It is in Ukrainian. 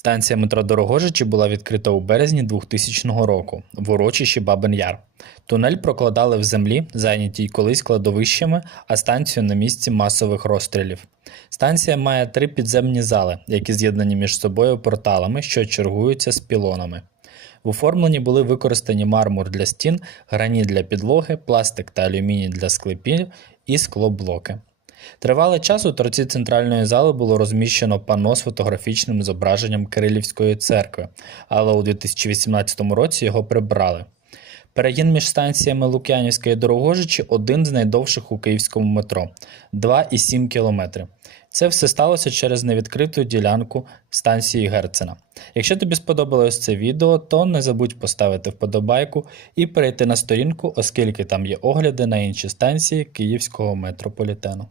Станція метро Дорогожичі була відкрита у березні 2000 року в урочищі Бабин Яр. Тунель прокладали в землі, зайнятій колись кладовищами, а станцію на місці масових розстрілів. Станція має три підземні зали, які з'єднані між собою порталами, що чергуються з пілонами. В оформленні були використані мармур для стін, граніт для підлоги, пластик та алюміній для склепів і склоблоки. Тривалий час у торці центральної зали було розміщено панно з фотографічним зображенням Кирилівської церкви, але у 2018 році його прибрали. Перегін між станціями Лук'янівська і Дорогожичі один з найдовших у київському метро 2,7 км. Це все сталося через невідкриту ділянку станції Герцена. Якщо тобі сподобалось це відео, то не забудь поставити вподобайку і перейти на сторінку, оскільки там є огляди на інші станції київського метрополітену.